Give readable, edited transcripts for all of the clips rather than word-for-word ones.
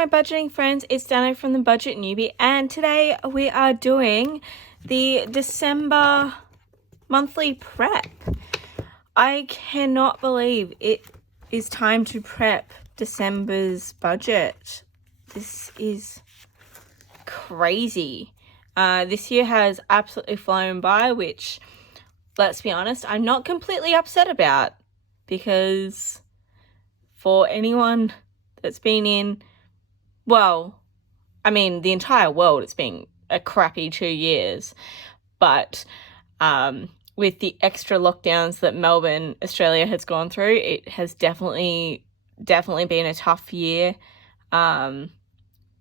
my budgeting friends, it's Dano from the Budget Newbie, and today we are doing the December monthly prep. I cannot believe it is time to prep December's budget. This is crazy. This year has absolutely flown by, which, let's be honest, I'm not completely upset about, because for anyone that's been in, well, I mean, the entire world, it's been a crappy 2 years, but with the extra lockdowns that Melbourne, Australia has gone through, it has definitely been a tough year. The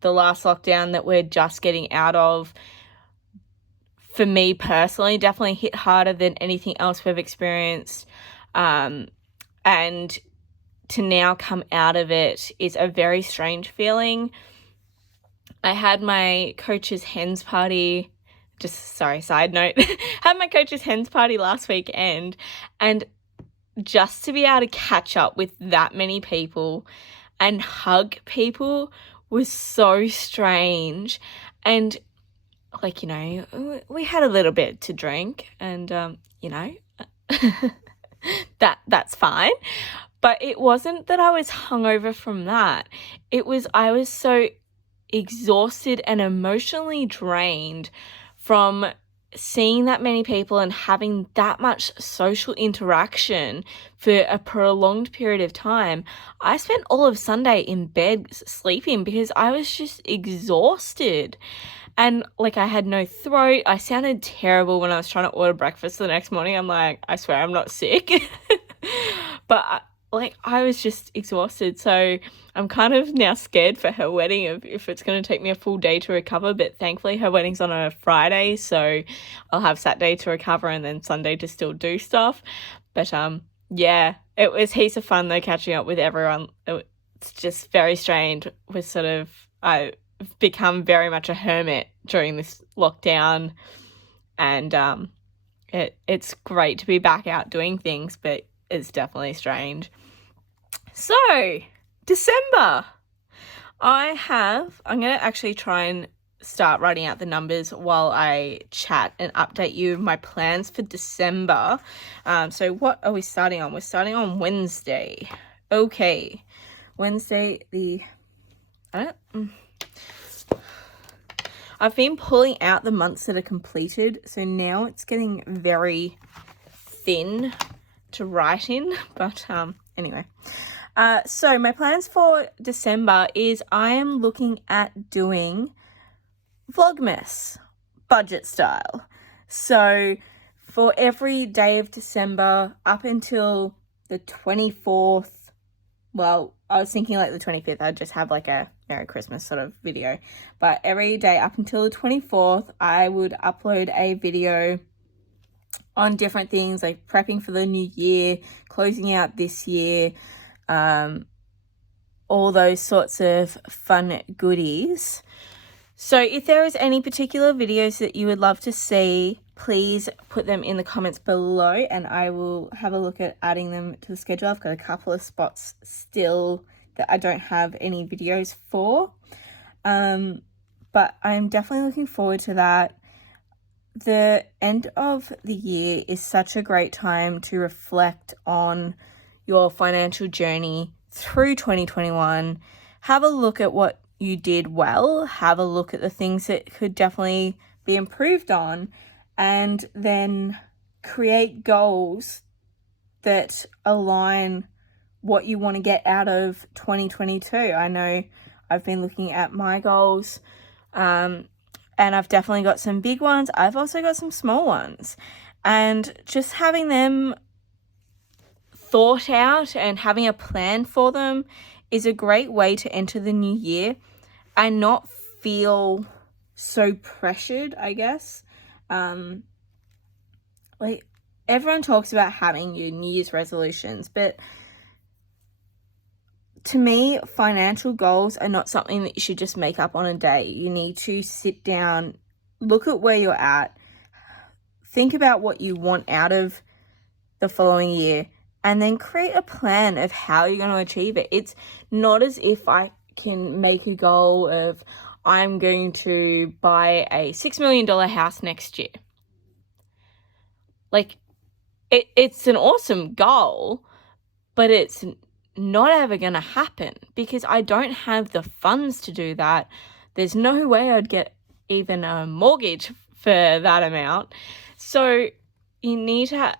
last lockdown that we're just getting out of, for me personally, definitely hit harder than anything else we've experienced. And to now come out of it is a very strange feeling. I had my coach's hens party, side note, had my coach's hens party last weekend, and just to be able to catch up with that many people and hug people was so strange. And like, we had a little bit to drink, and that's fine. But it wasn't that I was hungover from that. I was so exhausted and emotionally drained from seeing that many people and having that much social interaction for a prolonged period of time. I spent all of Sunday in bed sleeping because I was just exhausted. And I had no throat. I sounded terrible when I was trying to order breakfast the next morning. I'm like, I swear I'm not sick. But I was just exhausted. So I'm kind of now scared for her wedding if it's going to take me a full day to recover. But thankfully her wedding's on a Friday, so I'll have Saturday to recover and then Sunday to still do stuff. But yeah, it was heaps of fun though, catching up with everyone. It's just very strange. I've become very much a hermit during this lockdown, and it's great to be back out doing things, but it's definitely strange. So, December. I'm going to actually try and start writing out the numbers while I chat and update you my plans for December. So what are we starting on? We're starting on Wednesday. Okay. Wednesday, I've been pulling out the months that are completed, so now it's getting very thin to write in, but anyway. So my plans for December is I am looking at doing Vlogmas, budget style. So for every day of December up until the 24th, well, I was thinking the 25th, I'd just have a Merry Christmas sort of video. But every day up until the 24th, I would upload a video on different things, like prepping for the new year, closing out this year, all those sorts of fun goodies. So if there is any particular videos that you would love to see, please put them in the comments below and I will have a look at adding them to the schedule. I've got a couple of spots still that I don't have any videos for, but I'm definitely looking forward to that. The end of the year is such a great time to reflect on your financial journey through 2021. Have a look at what you did well, have a look at the things that could definitely be improved on, and then create goals that align what you want to get out of 2022. I know I've been looking at my goals, and I've definitely got some big ones. I've also got some small ones, and just having them thought out and having a plan for them is a great way to enter the new year and not feel so pressured, I guess. Everyone talks about having your New Year's resolutions, but to me, financial goals are not something that you should just make up on a day. You need to sit down, look at where you're at, think about what you want out of the following year, and then create a plan of how you're going to achieve it. It's not as if I can make a goal of, I'm going to buy a $6 million house next year. Like, it's an awesome goal, but it's not ever going to happen because I don't have the funds to do that. There's no way I'd get even a mortgage for that amount. So you need to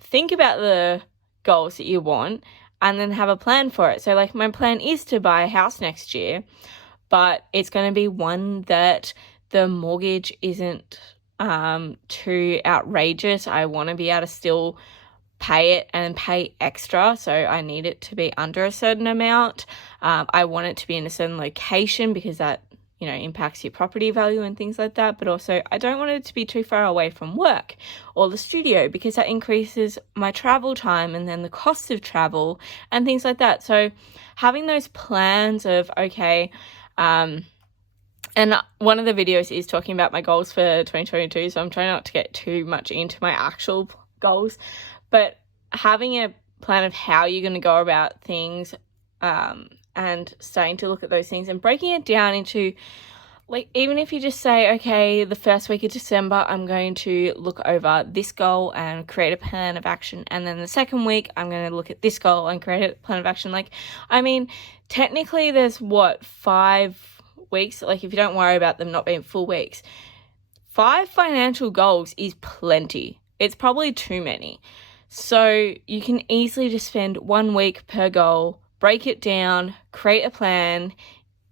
think about the goals that you want and then have a plan for it. So like my plan is to buy a house next year, but it's going to be one that the mortgage isn't too outrageous. I want to be able to still pay it and pay extra, so I need it to be under a certain amount. I want it to be in a certain location because that, you know, impacts your property value and things like that. But also I don't want it to be too far away from work or the studio because that increases my travel time and then the cost of travel and things like that. So having those plans of, okay, and one of the videos is talking about my goals for 2022, so I'm trying not to get too much into my actual goals, but having a plan of how you're going to go about things, and starting to look at those things and breaking it down into, like, even if you just say, okay, the first week of December, I'm going to look over this goal and create a plan of action. And then the second week, I'm going to look at this goal and create a plan of action. Like, I mean, technically there's 5 weeks? Like, if you don't worry about them not being full weeks, 5 financial goals is plenty. It's probably too many. So you can easily just spend 1 week per goal, break it down, create a plan.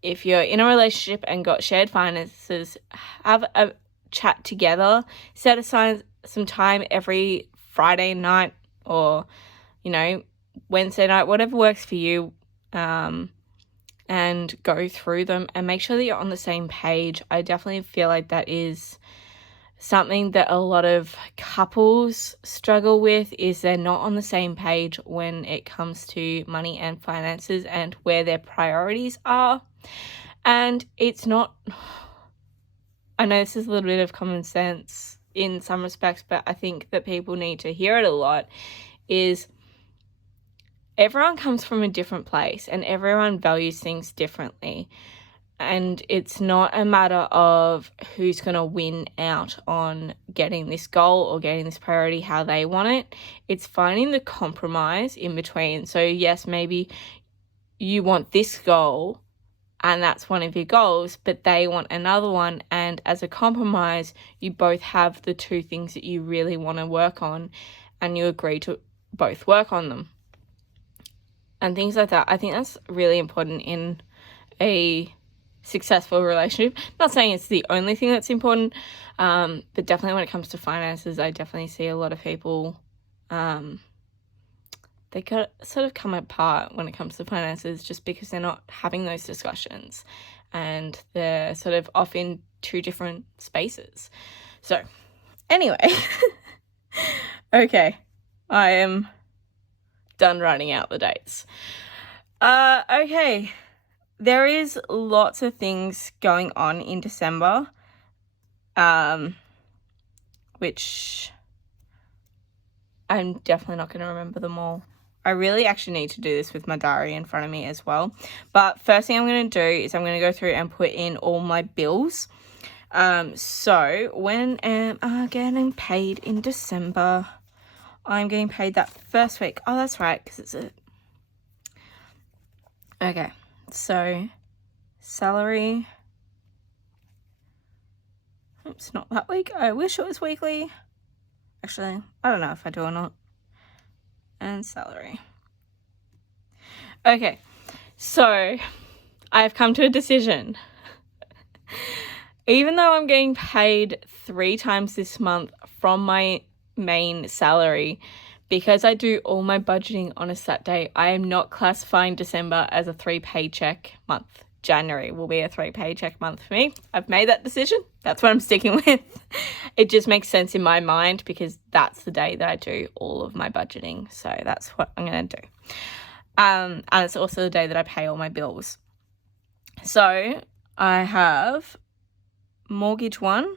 If you're in a relationship and got shared finances, have a chat together, set aside some time every Friday night or, you know, Wednesday night, whatever works for you, and go through them and make sure that you're on the same page. I definitely feel like that is something that a lot of couples struggle with, is they're not on the same page when it comes to money and finances and where their priorities are. And it's not, I know this is a little bit of common sense in some respects, but I think that people need to hear it a lot, is everyone comes from a different place and everyone values things differently. And it's not a matter of who's going to win out on getting this goal or getting this priority how they want it. It's finding the compromise in between. So yes, maybe you want this goal and that's one of your goals, but they want another one. And as a compromise, you both have the two things that you really want to work on and you agree to both work on them. And things like that. I think that's really important in a successful relationship. Not saying it's the only thing that's important, but definitely when it comes to finances, I definitely see a lot of people, they sort of come apart when it comes to finances just because they're not having those discussions and they're sort of off in two different spaces. So anyway, okay, I am done writing out the dates. Okay. There is lots of things going on in December, which I'm definitely not going to remember them all. I really actually need to do this with my diary in front of me as well. But first thing I'm going to do is I'm going to go through and put in all my bills. So when am I getting paid in December? I'm getting paid that first week. Oh, that's right, because it's a... Okay. So, salary, oops, not that week. I wish it was weekly. Actually, I don't know if I do or not. And salary. Okay, so I've come to a decision. Even though I'm getting paid 3 times this month from my main salary, because I do all my budgeting on a set day, I am not classifying December as a 3 paycheck month. January will be a 3 paycheck month for me. I've made that decision. That's what I'm sticking with. It just makes sense in my mind because that's the day that I do all of my budgeting. So that's what I'm going to do. And it's also the day that I pay all my bills. So I have mortgage 1,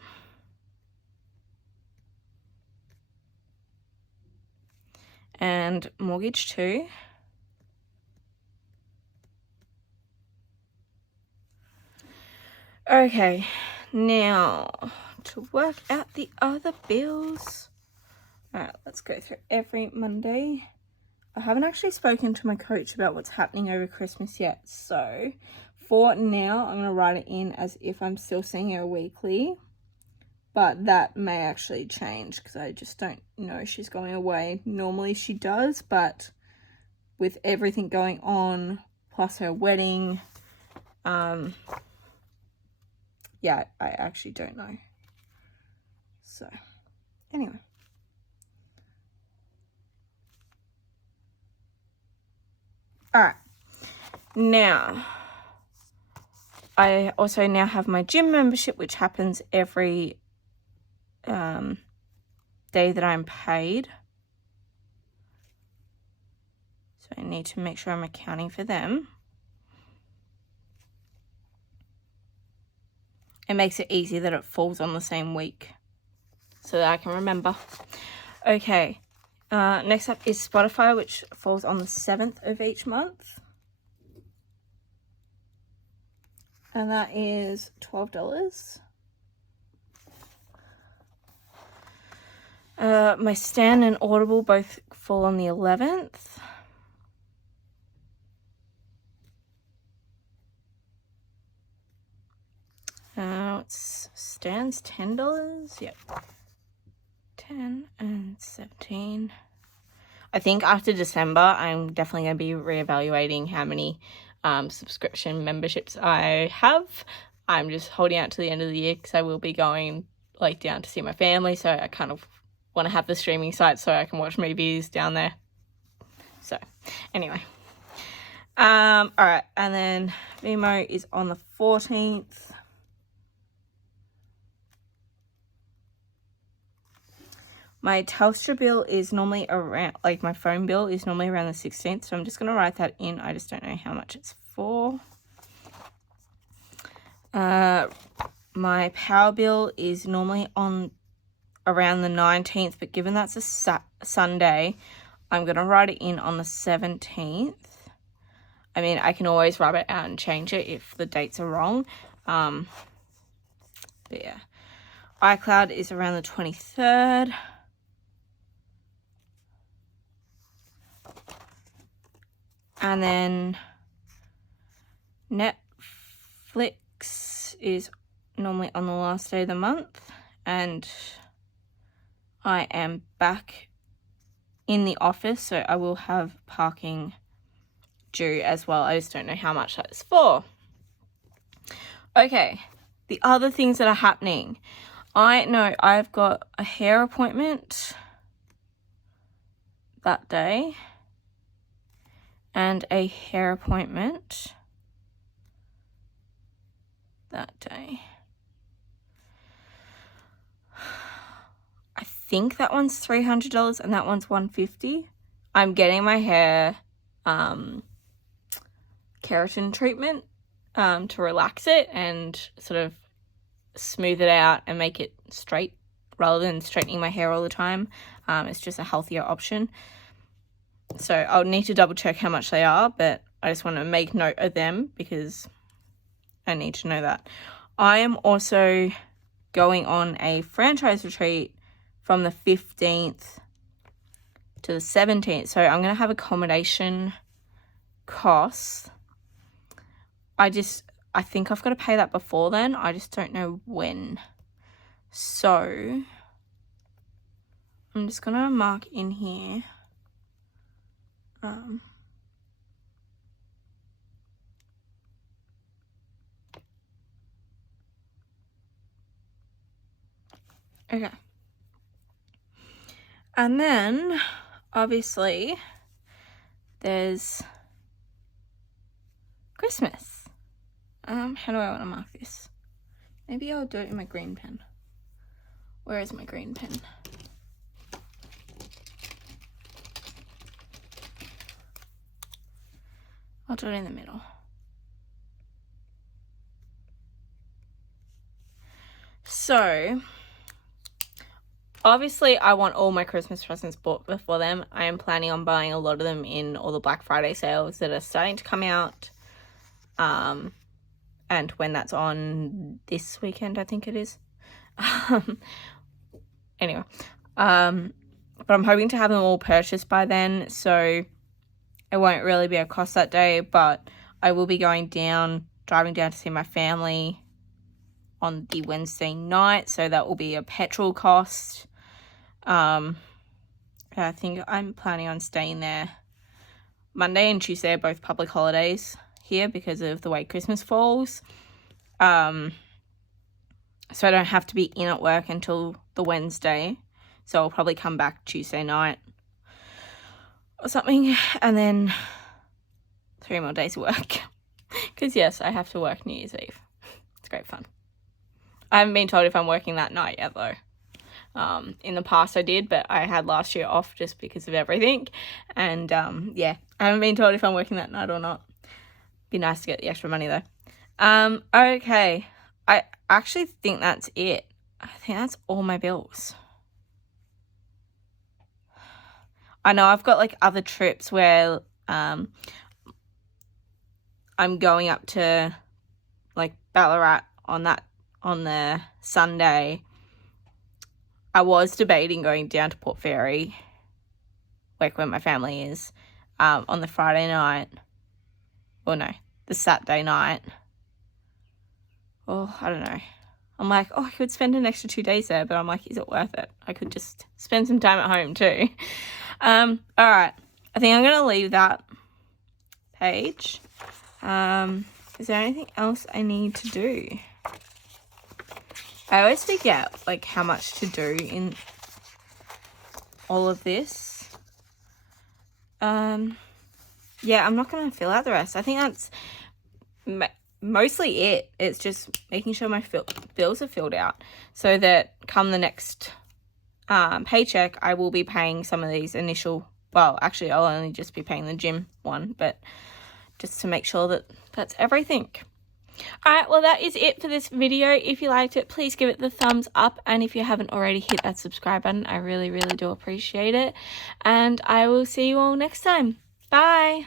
and mortgage 2, Okay, now to work out the other bills. Alright, let's go through every Monday. I haven't actually spoken to my coach about what's happening over Christmas yet, so for now I'm going to write it in as if I'm still seeing her weekly, but that may actually change because I just don't know she's going away. Normally she does, but with everything going on plus her wedding, yeah, I actually don't know. So anyway, all right, now I also now have my gym membership, which happens every day that I'm paid. So I need to make sure I'm accounting for them. It makes it easy that it falls on the same week so that I can remember. Okay, next up is Spotify, which falls on the 7th of each month. And that is $12. My Stan and Audible both fall on the 11th. It's Stan's $10. Yep. 10 and 17. I think after December, I'm definitely going to be reevaluating how many subscription memberships I have. I'm just holding out to the end of the year because I will be going like down to see my family, so I kind of want to have the streaming site so I can watch movies down there. So anyway, all right, and then Vimo is on the 14th. My Telstra bill is normally around, like my phone bill is normally around the 16th, so I'm just going to write that in. I just don't know how much it's for. My power bill is normally on around the 19th, but given that's a Sunday, I'm going to write it in on the 17th. I mean, I can always rub it out and change it if the dates are wrong. But yeah. iCloud is around the 23rd. And then Netflix is normally on the last day of the month. And I am back in the office, so I will have parking due as well. I just don't know how much that is for. Okay, the other things that are happening. I know I've got a hair appointment that day and a hair appointment that day. I think that one's $300 and that one's $150. I'm getting my hair keratin treatment to relax it and sort of smooth it out and make it straight rather than straightening my hair all the time. It's just a healthier option. So I'll need to double check how much they are, but I just want to make note of them because I need to know that. I am also going on a franchise retreat from the 15th to the 17th. So I'm going to have accommodation costs. I think I've got to pay that before then. I just don't know when. So I'm just going to mark in here. Okay. And then, obviously, there's Christmas. How do I want to mark this? Maybe I'll do it in my green pen. Where is my green pen? I'll do it in the middle. So, obviously, I want all my Christmas presents bought before them. I am planning on buying a lot of them in all the Black Friday sales that are starting to come out. and when that's on this weekend, I think it is. Anyway, but I'm hoping to have them all purchased by then, so it won't really be a cost that day, but I will be driving down to see my family on the Wednesday night, so that will be a petrol cost. I think I'm planning on staying there. Monday and Tuesday are both public holidays here because of the way Christmas falls. So I don't have to be in at work until the Wednesday. So I'll probably come back Tuesday night or something, and then 3 more days of work. Because yes, I have to work New Year's Eve. It's great fun. I haven't been told if I'm working that night yet though. In the past I did, but I had last year off just because of everything. And yeah, I haven't been told if I'm working that night or not. Be nice to get the extra money though. Okay. I actually think that's it. I think that's all my bills. I know I've got like other trips where I'm going up to like Ballarat on the Sunday. I was debating going down to Port Fairy, like where my family is, on the Friday night. Or no, the Saturday night. Oh, I don't know. I'm like, oh, I could spend an extra 2 days there, but I'm like, is it worth it? I could just spend some time at home too. All right. I think I'm going to leave that page. Is there anything else I need to do? I always forget, like, how much to do in all of this. Yeah, I'm not going to fill out the rest. I think that's mostly it. It's just making sure my bills are filled out so that come the next paycheck, I will be paying some of these initial, well, actually, I'll only just be paying the gym one, but just to make sure that that's everything. All right, well, that is it for this video. If you liked it, please give it the thumbs up. And if you haven't already, hit that subscribe button. I really, really do appreciate it. And I will see you all next time. Bye.